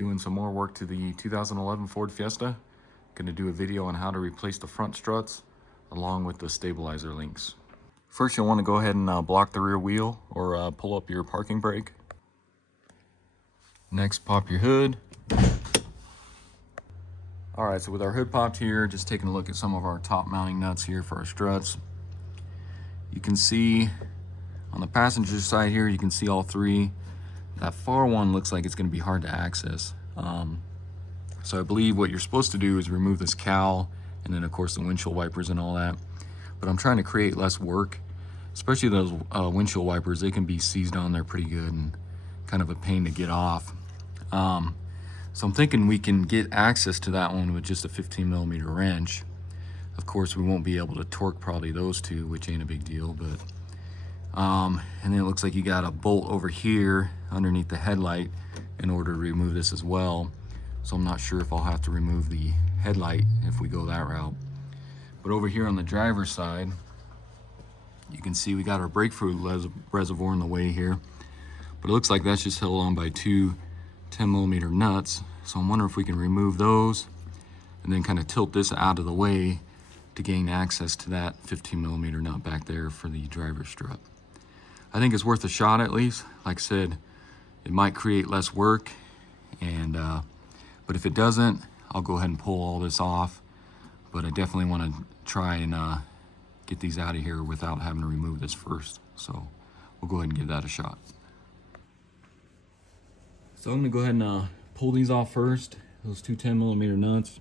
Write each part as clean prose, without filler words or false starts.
Doing some more work to the 2011 Ford Fiesta. Going to do a video on how to replace the front struts along with the stabilizer links. First, you'll want to go ahead and block the rear wheel or pull up your parking brake. Next, pop your hood. Alright, so with our hood popped here, just taking a look at some of our top mounting nuts here for our struts. You can see on the passenger side here, you can see all three. That far one looks like it's going to be hard to access. So I believe what you're supposed to do is remove this cowl and then of course the windshield wipers and all that. But I'm trying to create less work, especially those windshield wipers. They can be seized on there pretty good and kind of a pain to get off. So I'm thinking we can get access to that one with just a 15mm wrench. Of course, we won't be able to torque probably those two, which ain't a big deal, but and then it looks like you got a bolt over here underneath the headlight in order to remove this as well. So I'm not sure if I'll have to remove the headlight if we go that route. But over here on the driver's side, you can see we got our brake fluid reservoir in the way here. But it looks like that's just held on by two 10mm nuts. So I'm wondering if we can remove those and then kind of tilt this out of the way to gain access to that 15mm nut back there for the driver's strut. I think it's worth a shot at least. Like I said, it might create less work, and but if it doesn't, I'll go ahead and pull all this off. But I definitely want to try and get these out of here without having to remove this first. So we'll go ahead and give that a shot. So I'm going to go ahead and pull these off first, those two 10mm nuts.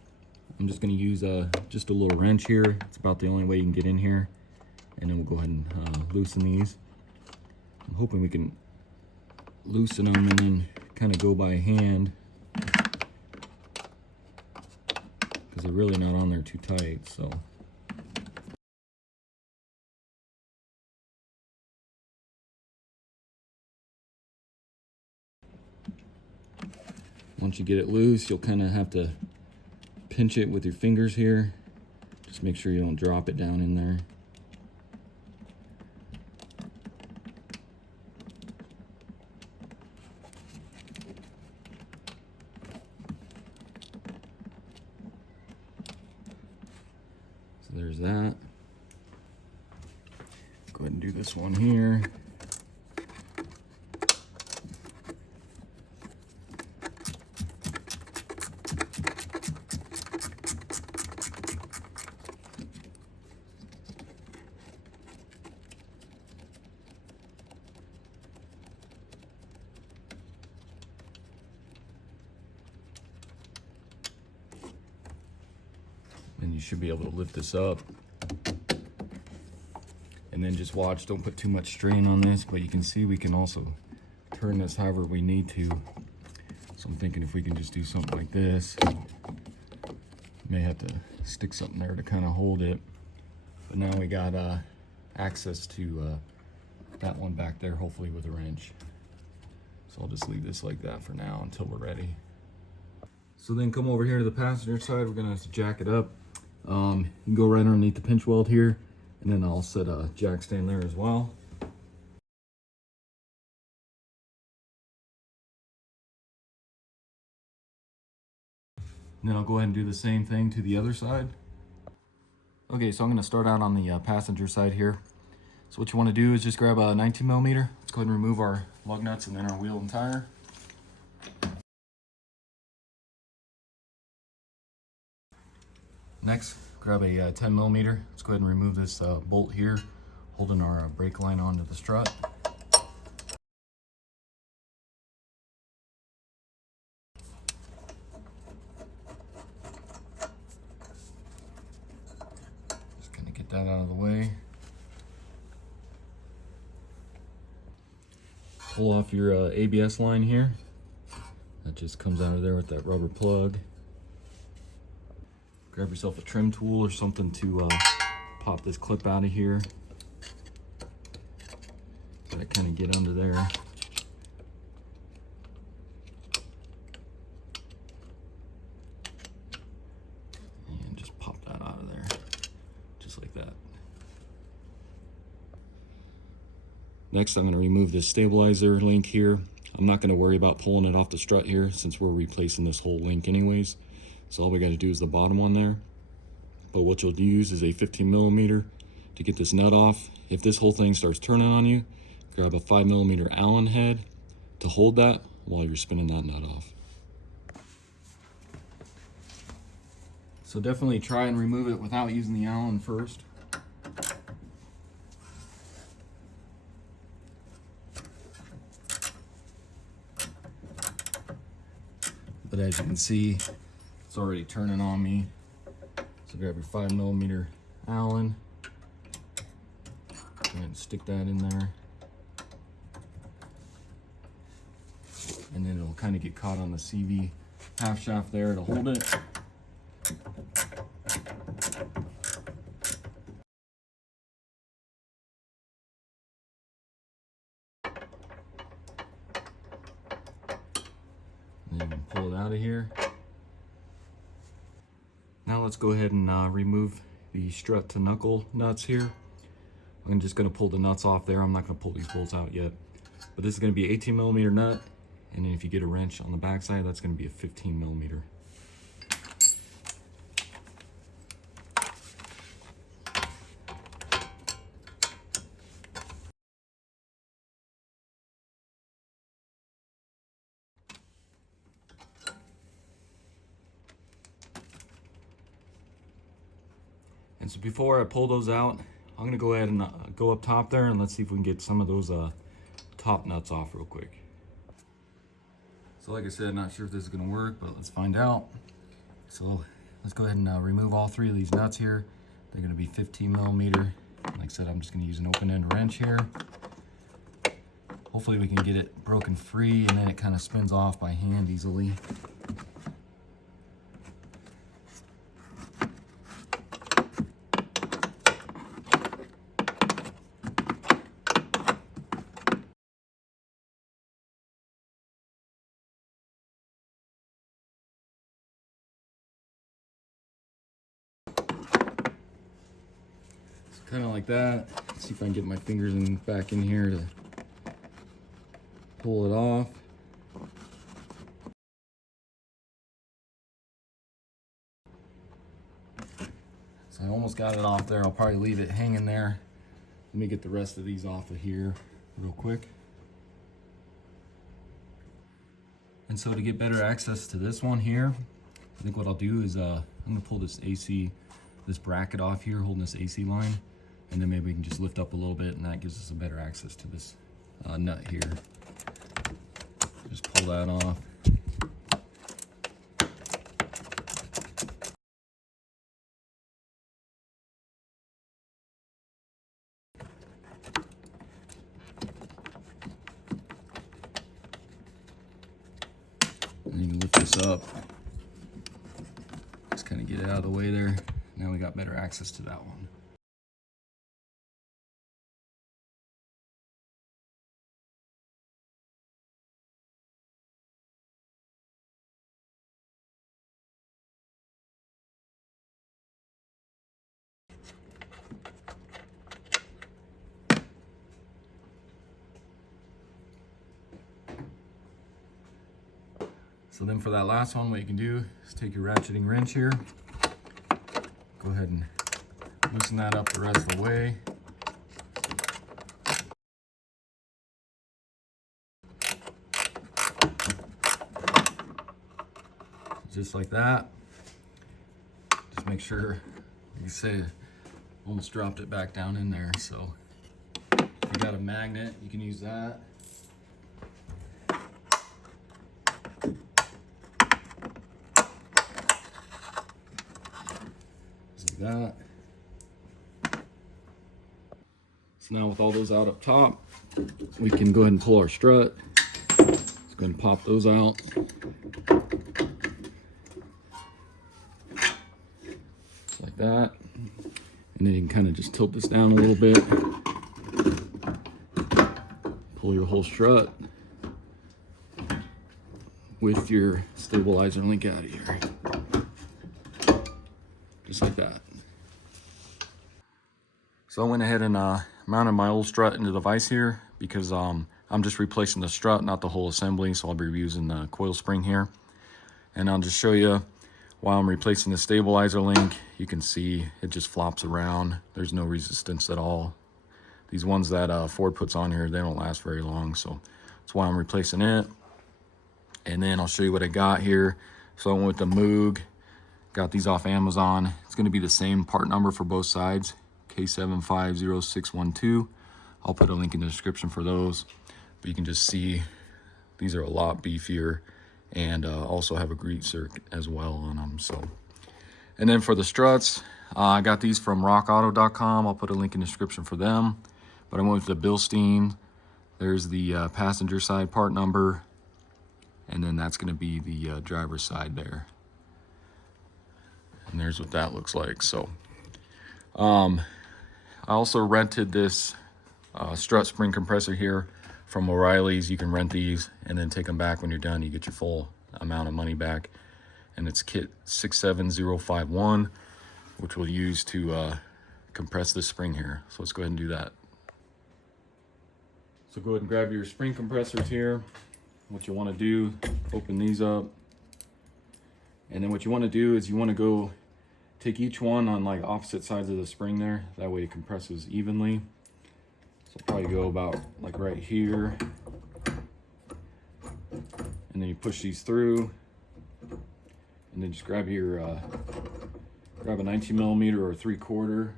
I'm just going to use just a little wrench here. It's about the only way you can get in here. And then we'll go ahead and loosen these. I'm hoping we can loosen them and then kind of go by hand, because they're really not on there too tight. So once you get it loose, you'll kind of have to pinch it with your fingers here. Just make sure you don't drop it down in there. So there's that. Go ahead and do this one here. And you should be able to lift this up. And then just watch, don't put too much strain on this, but you can see we can also turn this however we need to. So I'm thinking if we can just do something like this, may have to stick something there to kind of hold it. But now we got access to that one back there, hopefully with a wrench. So I'll just leave this like that for now until we're ready. So then come over here to the passenger side. We're gonna have to jack it up. You can go right underneath the pinch weld here, and then I'll set a jack stand there as well. And then I'll go ahead and do the same thing to the other side. Okay, so I'm gonna start out on the passenger side here. So what you wanna do is just grab a 19mm. Let's go ahead and remove our lug nuts and then our wheel and tire. Next, grab a 10mm. Let's go ahead and remove this bolt here, holding our brake line onto the strut. Just kind of get that out of the way. Pull off your ABS line here. That just comes out of there with that rubber plug. Grab yourself a trim tool or something to pop this clip out of here. Gotta kind of get under there. And just pop that out of there, just like that. Next, I'm going to remove this stabilizer link here. I'm not going to worry about pulling it off the strut here since we're replacing this whole link anyways. So all we got to do is the bottom one there. But what you'll use is a 15mm to get this nut off. If this whole thing starts turning on you, grab a 5mm Allen head to hold that while you're spinning that nut off. So definitely try and remove it without using the Allen first. But as you can see, it's already turning on me. So grab your 5mm Allen and stick that in there. And then it'll kind of get caught on the CV half shaft there to hold it. And then you can pull it out of here. Now let's go ahead and remove the strut to knuckle nuts here. I'm just going to pull the nuts off there. I'm not going to pull these bolts out yet. But this is going to be an 18mm nut. And then if you get a wrench on the backside, that's going to be a 15mm. And so before I pull those out, I'm going to go ahead and go up top there and let's see if we can get some of those top nuts off real quick. So like I said, not sure if this is going to work, but let's find out. So let's go ahead and remove all three of these nuts here. They're going to be 15mm. Like I said, I'm just going to use an open end wrench here. Hopefully we can get it broken free and then it kind of spins off by hand easily. Kind of like that. Let's see if I can get my fingers back in here to pull it off. So I almost got it off there. I'll probably leave it hanging there. Let me get the rest of these off of here real quick. And so to get better access to this one here, I think what I'll do is I'm gonna pull this bracket off here, holding this AC line. And then maybe we can just lift up a little bit and that gives us a better access to this nut here. Just pull that off. And you can lift this up. Just kind of get it out of the way there. Now we got better access to that one. So then for that last one, what you can do is take your ratcheting wrench here, go ahead and loosen that up the rest of the way. Just like that. Just make sure, like I say, almost dropped it back down in there. So if you got a magnet, you can use that. Just like that. So now with all those out up top, we can go ahead and pull our strut. Let's go ahead and pop those out. Just like that. And then you can kind of just tilt this down a little bit. Pull your whole strut with your stabilizer link out of here. Just like that. So I went ahead and mounted my old strut into the vise here because I I'm just replacing the strut, not the whole assembly, so I'll be using the coil spring here. And I'll just show you while I'm replacing the stabilizer link. You can see it just flops around. There's no resistance at all. These ones that Ford puts on here, they don't last very long, so that's why I'm replacing it. And then I'll show you what I got here. So I went with the Moog, got these off Amazon. It's gonna be the same part number for both sides, K750612. I'll put a link in the description for those. But you can just see these are a lot beefier, and also have a greaser as well on them. So, and then for the struts, I got these from rockauto.com. I'll put a link in the description for them. But I went with the Bilstein. There's the passenger side part number, and then that's going to be the driver's side there. And there's what that looks like. So, I also rented this strut spring compressor here from O'Reilly's. You can rent these and then take them back when you're done. You get your full amount of money back. And it's kit 67051, which we'll use to compress this spring here. So let's go ahead and do that. So go ahead and grab your spring compressors here. What you want to do, open these up. And then what you want to do is you want to go take each one on like opposite sides of the spring there. That way it compresses evenly. So probably go about like right here. And then you push these through. And then just grab your, grab a 19 millimeter or 3/4.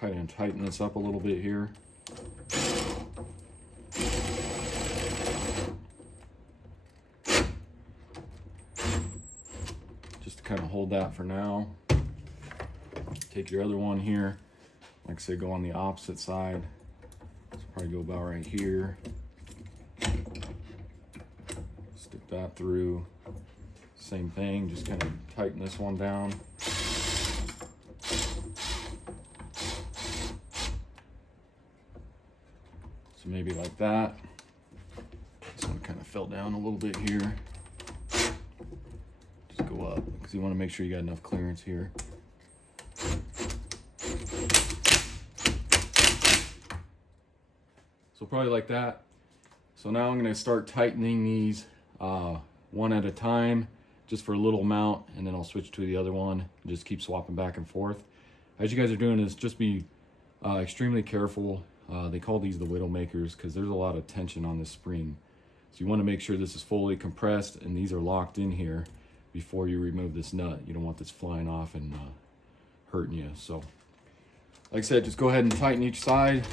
Kind of tighten this up a little bit here. Just to kind of hold that for now. Take your other one here. Like I said, go on the opposite side. Probably go about right here. Stick that through. Same thing, just kind of tighten this one down. So maybe like that. This one kind of fell down a little bit here. Just go up, because you want to make sure you got enough clearance here. So probably like that. So now I'm going to start tightening these one at a time, just for a little amount, and then I'll switch to the other one and just keep swapping back and forth. As you guys are doing this, just be extremely careful. They call these the widow makers because there's a lot of tension on this spring. So you want to make sure this is fully compressed and these are locked in here before you remove this nut. You don't want this flying off and hurting you. So like I said, just go ahead and tighten each side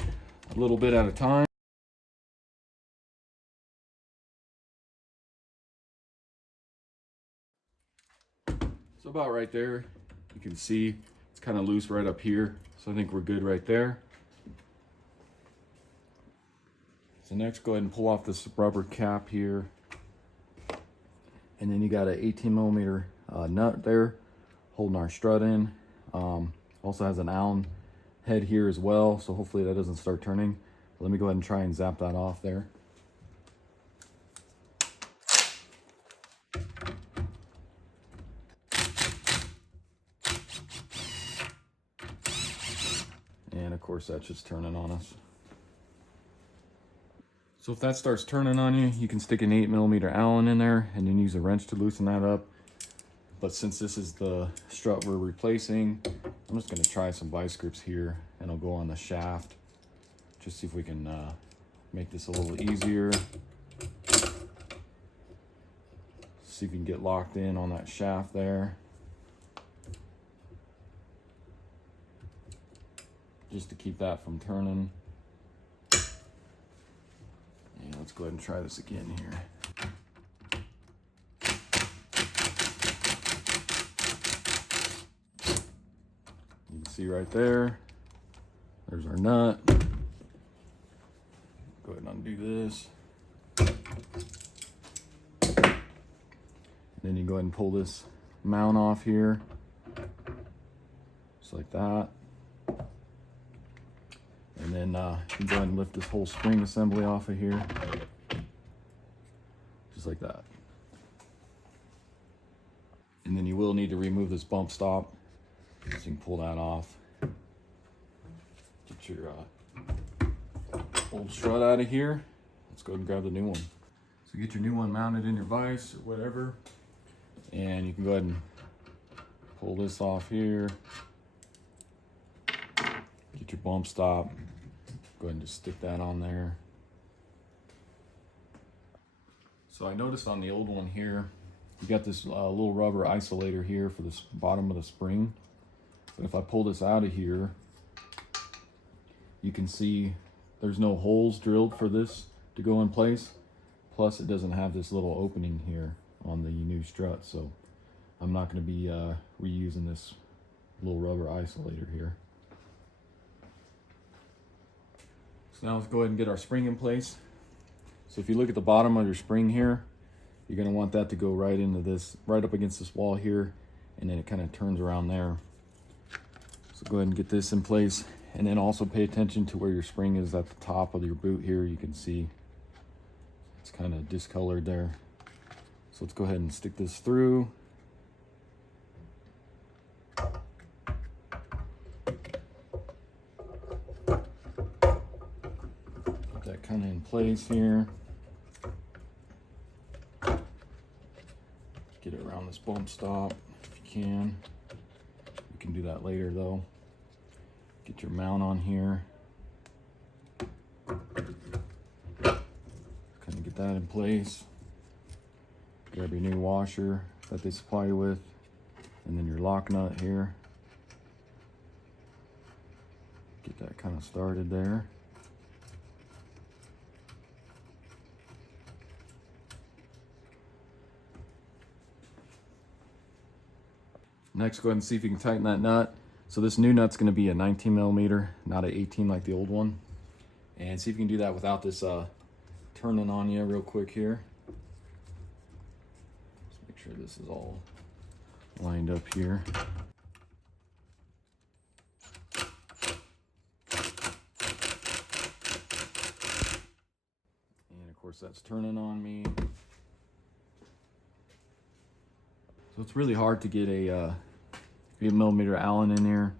a little bit at a time. So about right there, you can see it's kind of loose right up here. So I think we're good right there. So next, go ahead and pull off this rubber cap here. And then you got an 18 millimeter nut there holding our strut in. Also has an Allen head here as well. So hopefully that doesn't start turning. Let me go ahead and try and zap that off there. And of course that's just turning on us. So if that starts turning on you, you can stick an 8 millimeter Allen in there and then use a wrench to loosen that up. But since this is the strut we're replacing, I'm just gonna try some vice grips here and I'll go on the shaft. Just see if we can make this a little easier. See if we can get locked in on that shaft there. Just to keep that from turning. And let's go ahead and try this again here. You can see right there, there's our nut. Go ahead and undo this. And then you go ahead and pull this mount off here, just like that. And then you go ahead and lift this whole spring assembly off of here, just like that. And then you will need to remove this bump stop, so you can pull that off. Get your old strut out of here. let's go ahead and grab the new one. So get your new one mounted in your vise or whatever, and you can go ahead and pull this off here. Get your bump stop. Go ahead and just stick that on there. So I noticed on the old one here, you got this little rubber isolator here for the bottom of the spring. But if I pull this out of here, you can see there's no holes drilled for this to go in place. Plus it doesn't have this little opening here on the new strut. So I'm not going to be reusing this little rubber isolator here. So now let's go ahead and get our spring in place. So if you look at the bottom of your spring here, you're going to want that to go right into this, right up against this wall here, and then it kind of turns around there. So go ahead and get this in place, and then also pay attention to where your spring is at the top of your boot here. You can see it's kind of discolored there. So let's go ahead and stick this through. Put that kind of in place here. Get it around this bump stop if you can. You can do that later though. Get your mount on here. Kind of get that in place. Grab your new washer that they supply you with, and then your lock nut here. Get that kind of started there. Next, go ahead and see if you can tighten that nut. So this new nut's going to be a 19 millimeter, not an 18 like the old one. And see if you can do that without this turning on you real quick here. Just make sure this is all lined up here. And of course that's turning on me. So it's really hard to get a 8 millimeter Allen in here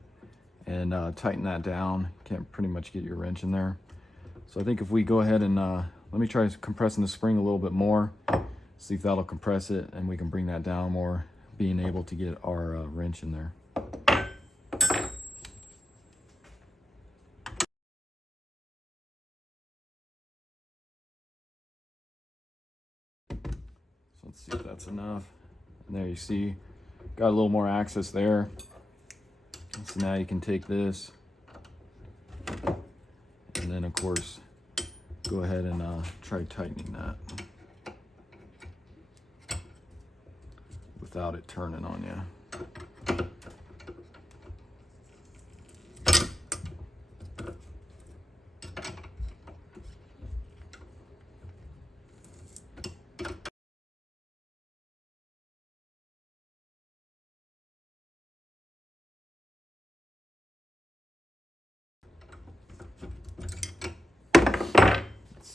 and tighten that down. Can't pretty much get your wrench in there. So I think if we go ahead and let me try compressing the spring a little bit more, see if that'll compress it, and we can bring that down more, being able to get our wrench in there. So let's see if that's enough. And there you see, got a little more access there. So now you can take this, and then of course, go ahead and try tightening that without it turning on you.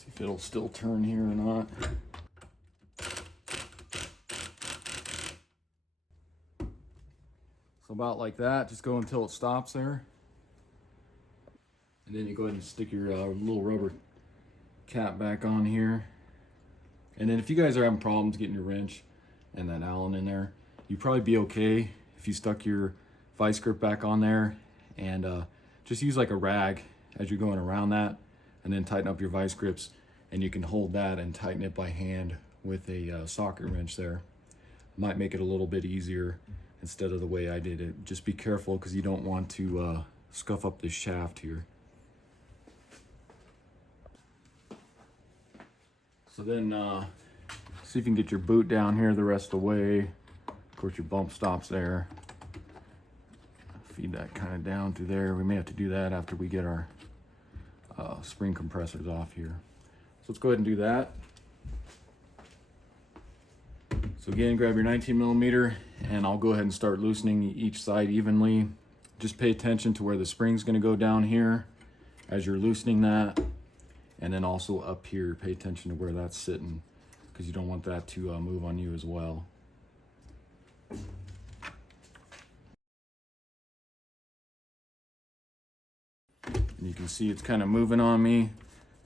If it'll still turn here or not. So about like that, just go until it stops there. And then you go ahead and stick your little rubber cap back on here. And then if you guys are having problems getting your wrench and that Allen in there, you'd probably be okay if you stuck your vice grip back on there and just use like a rag as you're going around that, and then tighten up your vice grips. And you can hold that and tighten it by hand with a socket wrench there. Might make it a little bit easier instead of the way I did it. Just be careful because you don't want to scuff up this shaft here. So then see if you can get your boot down here the rest of the way. Of course your bump stops there. Feed that kind of down through there. We may have to do that after we get our spring compressors off here. So let's go ahead and do that. So again, grab your 19 millimeter, and I'll go ahead and start loosening each side evenly. Just pay attention to where the spring's gonna go down here as you're loosening that. And then also up here, pay attention to where that's sitting, because you don't want that to move on you as well. And you can see it's kind of moving on me.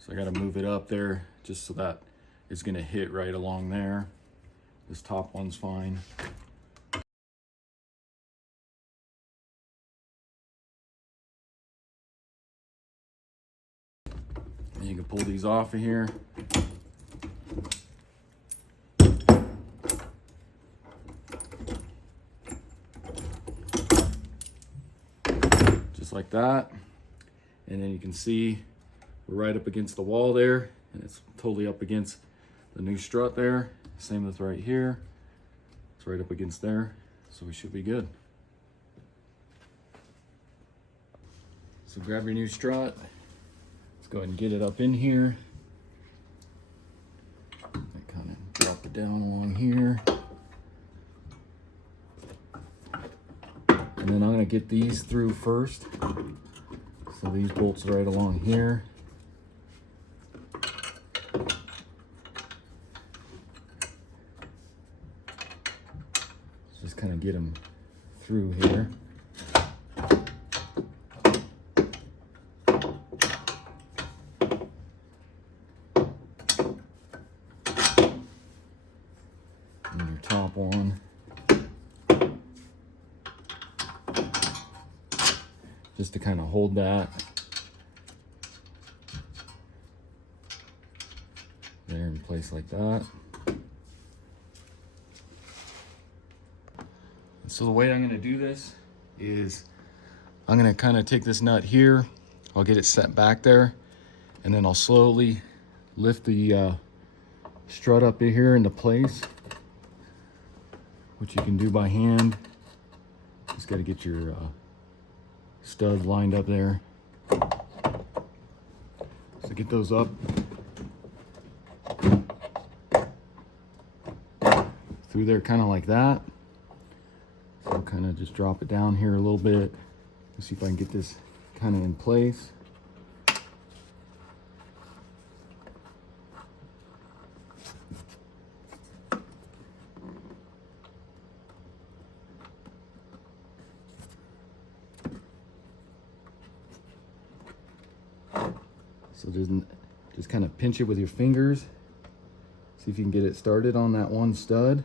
So I got to move it up there just so that it's going to hit right along there. This top one's fine. And you can pull these off of here. Just like that. And then you can see we're right up against the wall there, and it's totally up against the new strut there. Same with right here. It's right up against there, so we should be good. So grab your new strut. Let's go ahead and get it up in here. I kind of drop it down along here. And then I'm gonna get these through first. So these bolts right along here. Just kind of get them through here. And your top one. Just to kind of hold that there in place like that. So the way I'm going to do this is I'm going to kind of take this nut here, I'll get it set back there, and then I'll slowly lift the strut up here into place, which you can do by hand. Just got to get your studs lined up there. So get those up through there kind of like that. So I'll kind of just drop it down here a little bit. Let's see if I can get this kind of in place. So just kind of pinch it with your fingers. See if you can get it started on that one stud.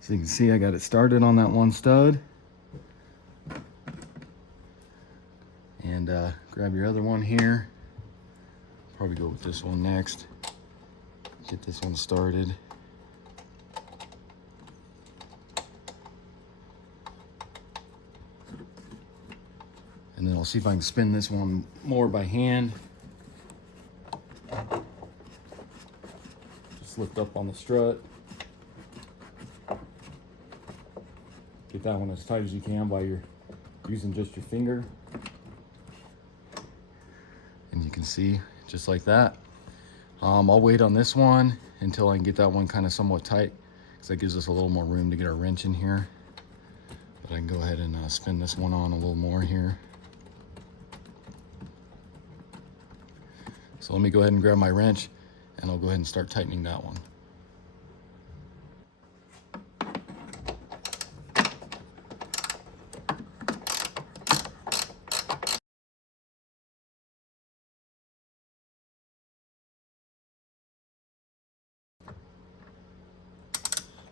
So you can see I got it started on that one stud. And grab your other one here. Probably go with this one next. Get this one started. And then I'll see if I can spin this one more by hand. Just lift up on the strut. Get that one as tight as you can by using just your finger. And you can see, just like that. I'll wait on this one until I can get that one kind of somewhat tight, because that gives us a little more room to get our wrench in here. But I can go ahead and spin this one on a little more here. So let me go ahead and grab my wrench, and I'll go ahead and start tightening that one.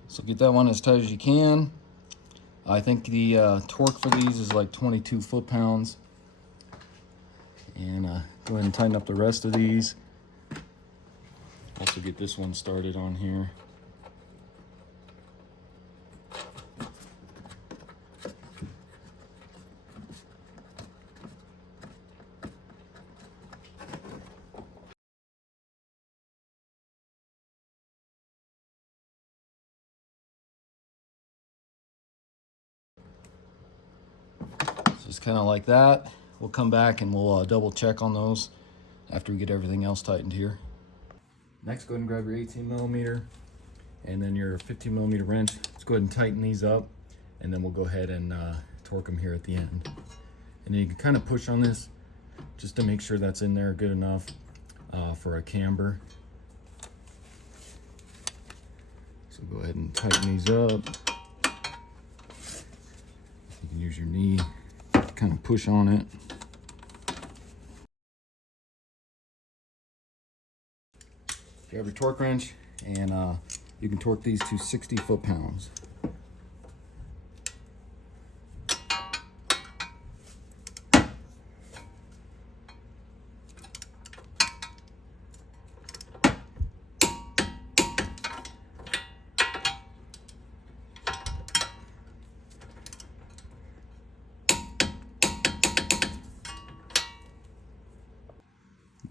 So get that one as tight as you can. I think the torque for these is like 22 foot-pounds. And go ahead and tighten up the rest of these. Also get this one started on here. So it's kind of like that. We'll come back and we'll double check on those after we get everything else tightened here. Next, go ahead and grab your 18mm and then your 15mm wrench. Let's go ahead and tighten these up, and then we'll go ahead and torque them here at the end. And then you can kind of push on this just to make sure that's in there good enough for a camber. So go ahead and tighten these up. Use your knee, kind of push on it. Grab your torque wrench, and you can torque these to 60 foot-pounds.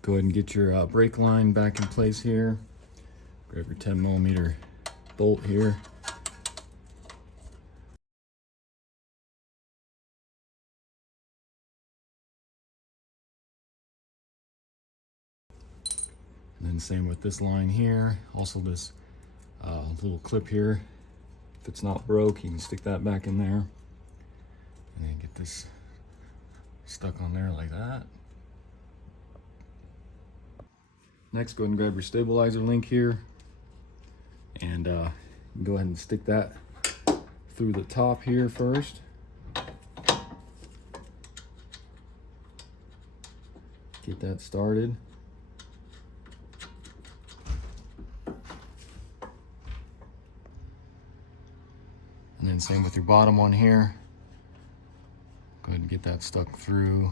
Go ahead and get your brake line back in place here. Grab your 10mm bolt here. And then same with this line here. Also this little clip here. If it's not broke, you can stick that back in there. And then get this stuck on there like that. Next, go ahead and grab your stabilizer link here. And go ahead and stick that through the top here first. Get that started. And then same with your bottom one here. Go ahead and get that stuck through.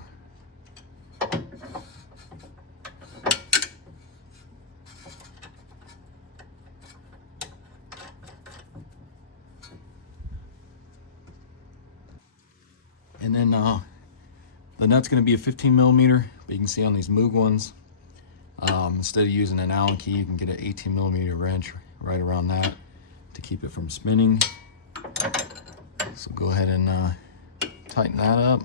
And then the nut's going to be a 15mm, but you can see on these Moog ones, instead of using an Allen key, you can get an 18mm wrench right around that to keep it from spinning. So go ahead and tighten that up.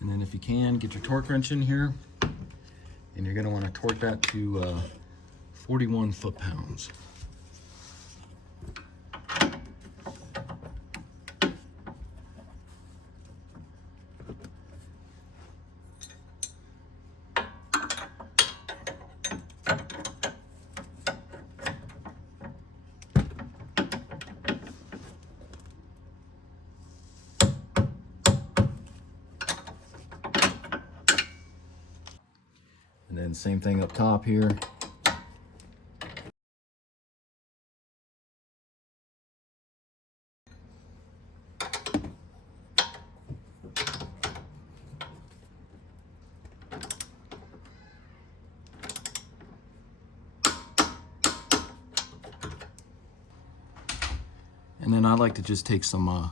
And then if you can, get your torque wrench in here, and you're going to want to torque that to 41 foot-pounds. And then same thing up top here. And then I like to just take some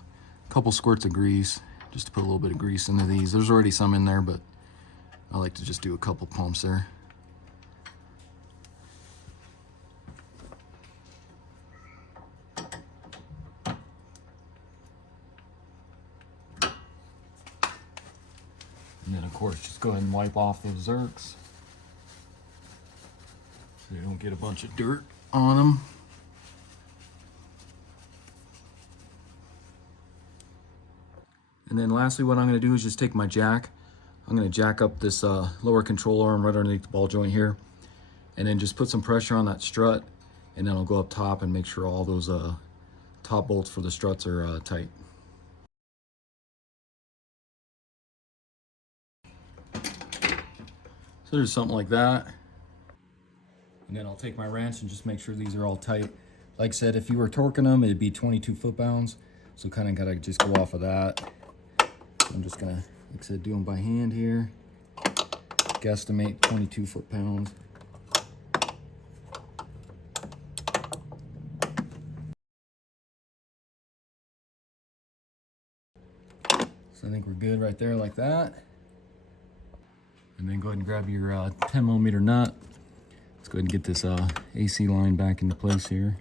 couple squirts of grease, just to put a little bit of grease into these. There's already some in there, but I like to just do a couple pumps there. And then of course, just go ahead and wipe off those zerks so you don't get a bunch of dirt on them. And then lastly, what I'm going to do is just take my jack. I'm going to jack up this lower control arm right underneath the ball joint here, and then just put some pressure on that strut, and then I'll go up top and make sure all those top bolts for the struts are tight. So there's something like that. And then I'll take my wrench and just make sure these are all tight. Like I said, if you were torquing them, it'd be 22 foot-pounds. So kind of got to just go off of that. I'm just gonna, like I said, do them by hand here. Guesstimate 22 foot-pounds. So I think we're good right there like that. And then go ahead and grab your 10mm nut. Let's go ahead and get this AC line back into place here.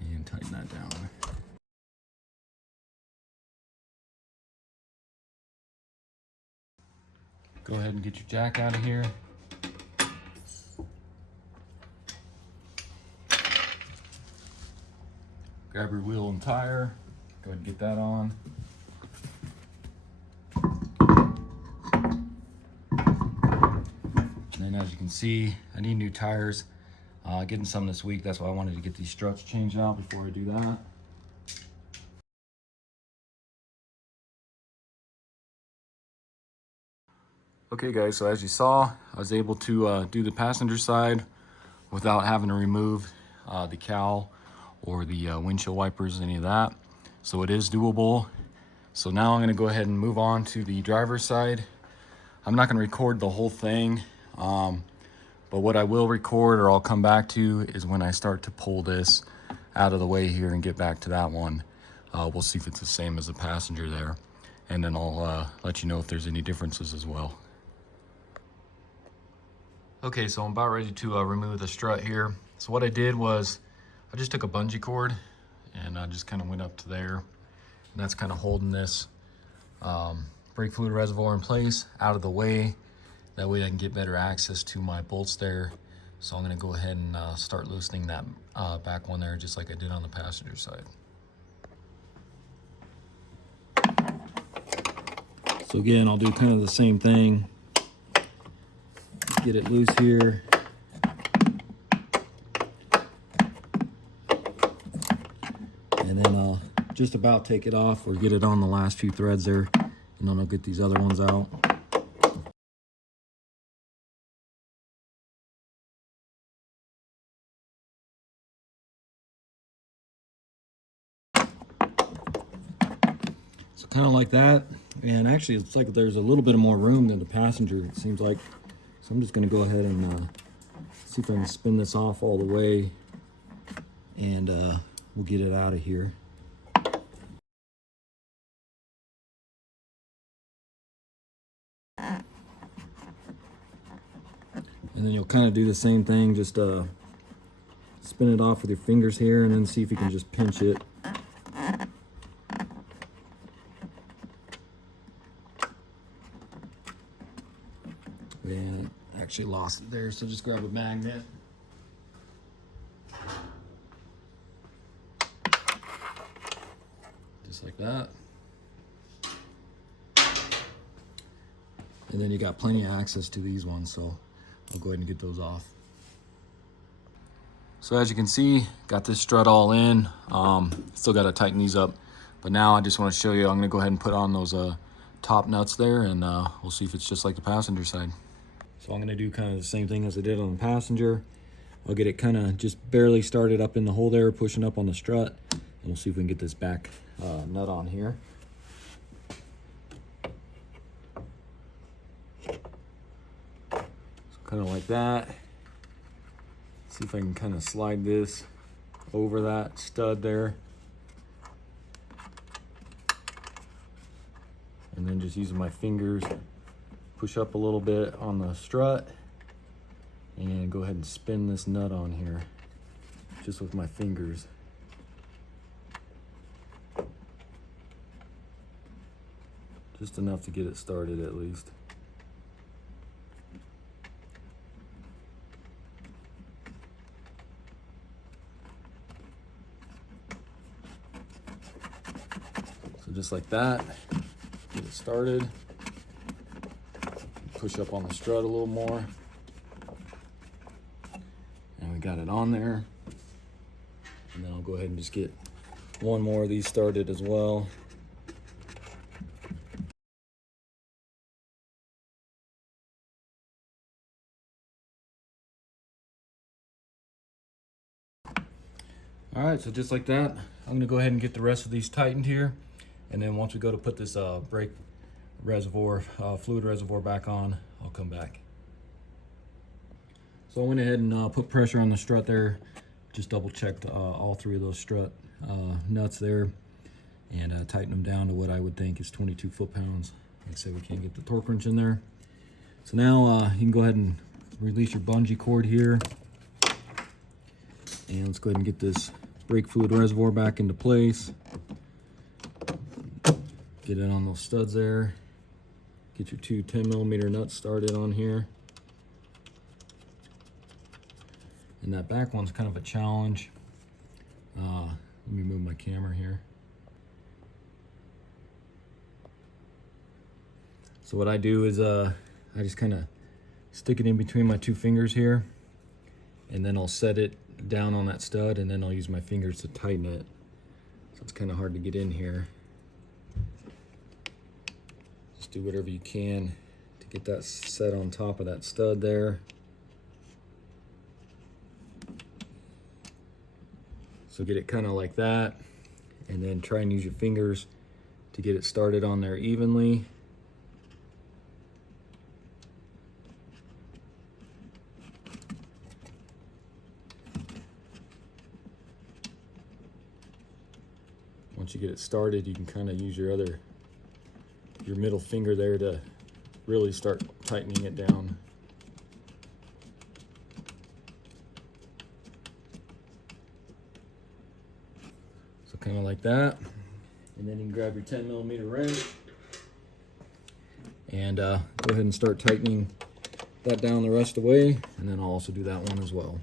And tighten that down. Go ahead and get your jack out of here. Grab your wheel and tire. Go ahead and get that on. And then as you can see, I need new tires. Getting some this week. That's why I wanted to get these struts changed out before I do that. Okay guys, so as you saw, I was able to do the passenger side without having to remove the cowl or the windshield wipers, any of that. So it is doable. So now I'm gonna go ahead and move on to the driver's side. I'm not gonna record the whole thing, but what I will record or I'll come back to is when I start to pull this out of the way here and get back to that one. We'll see if it's the same as the passenger there. And then I'll let you know if there's any differences as well. Okay, so I'm about ready to remove the strut here. So what I did was I just took a bungee cord and I just kind of went up to there. And that's kind of holding this brake fluid reservoir in place out of the way. That way I can get better access to my bolts there. So I'm gonna go ahead and start loosening that back one there just like I did on the passenger side. So again, I'll do kind of the same thing. Get it loose here. And then I'll just about take it off or get it on the last few threads there. And then I'll get these other ones out. So kind of like that. And actually it's like there's a little bit of more room than the passenger, it seems like. So I'm just going to go ahead and see if I can spin this off all the way, and we'll get it out of here. And then you'll kind of do the same thing, just spin it off with your fingers here and then see if you can just pinch it. And I actually lost it there, so just grab a magnet. Just like that. And then you got plenty of access to these ones, so I'll go ahead and get those off. So as you can see, got this strut all in. Still got to tighten these up, but now I just want to show you, I'm going to go ahead and put on those top nuts there, and we'll see if it's just like the passenger side. So I'm going to do kind of the same thing as I did on the passenger. I'll get it kind of just barely started up in the hole there, pushing up on the strut, and we'll see if we can get this back nut on here. So kind of like that. See if I can kind of slide this over that stud there. And then just using my fingers, push up a little bit on the strut and go ahead and spin this nut on here just with my fingers. Just enough to get it started at least. So just like that, get it started. Push up on the strut a little more. And we got it on there. And then I'll go ahead and just get one more of these started as well. All right, so just like that, I'm gonna go ahead and get the rest of these tightened here. And then once we go to put this brake reservoir, fluid reservoir back on, I'll come back. So I went ahead and put pressure on the strut there. Just double checked all three of those strut nuts there, and tighten them down to what I would think is 22 foot-pounds. Like I said, we can't get the torque wrench in there. So now you can go ahead and release your bungee cord here. And let's go ahead and get this brake fluid reservoir back into place. Get it on those studs there. Get your two 10mm nuts started on here. And that back one's kind of a challenge. Let me move my camera here. So what I do is I just kind of stick it in between my two fingers here, and then I'll set it down on that stud, and then I'll use my fingers to tighten it. So it's kind of hard to get in here. Just do whatever you can to get that set on top of that stud there. So get it kind of like that, and then try and use your fingers to get it started on there evenly. Once you get it started, you can kind of use your middle finger there to really start tightening it down. So kind of like that. And then you can grab your 10mm wrench and go ahead and start tightening that down the rest of the way. And then I'll also do that one as well.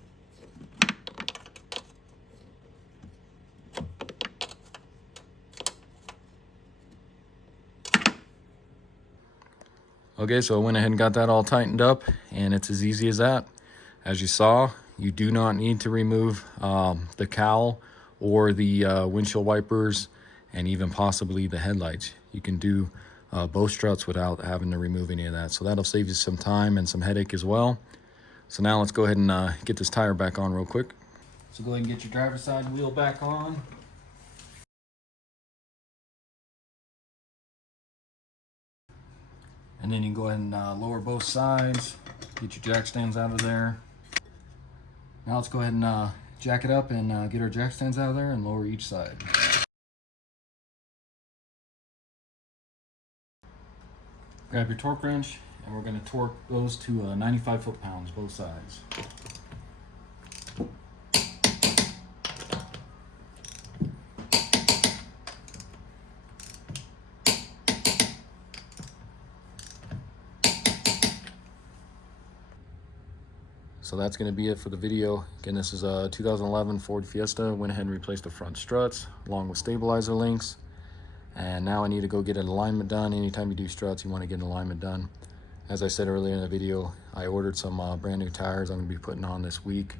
Okay, so I went ahead and got that all tightened up, and it's as easy as that. As you saw, you do not need to remove the cowl or the windshield wipers, and even possibly the headlights. You can do both struts without having to remove any of that. So that'll save you some time and some headache as well. So now let's go ahead and get this tire back on real quick. So go ahead and get your driver's side wheel back on. And then you can go ahead and lower both sides, get your jack stands out of there. Now let's go ahead and jack it up and get our jack stands out of there and lower each side. Grab your torque wrench, and we're going to torque those to 95 foot-pounds, both sides. So that's going to be it for the video. Again, this is a 2011 Ford Fiesta. Went ahead and replaced the front struts along with stabilizer links. And now I need to go get an alignment done. Anytime you do struts, you want to get an alignment done. As I said earlier in the video, I ordered some brand new tires I'm going to be putting on this week.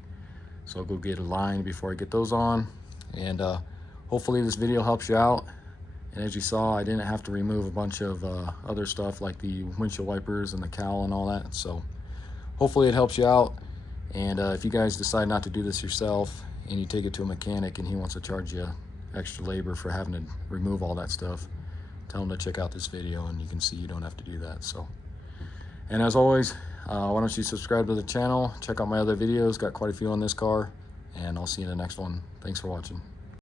So I'll go get aligned before I get those on. And hopefully this video helps you out. And as you saw, I didn't have to remove a bunch of other stuff like the windshield wipers and the cowl and all that. So hopefully it helps you out. And if you guys decide not to do this yourself and you take it to a mechanic and he wants to charge you extra labor for having to remove all that stuff, tell him to check out this video, and you can see you don't have to do that. So, and as always, why don't you subscribe to the channel, check out my other videos, got quite a few on this car, and I'll see you in the next one. Thanks for watching.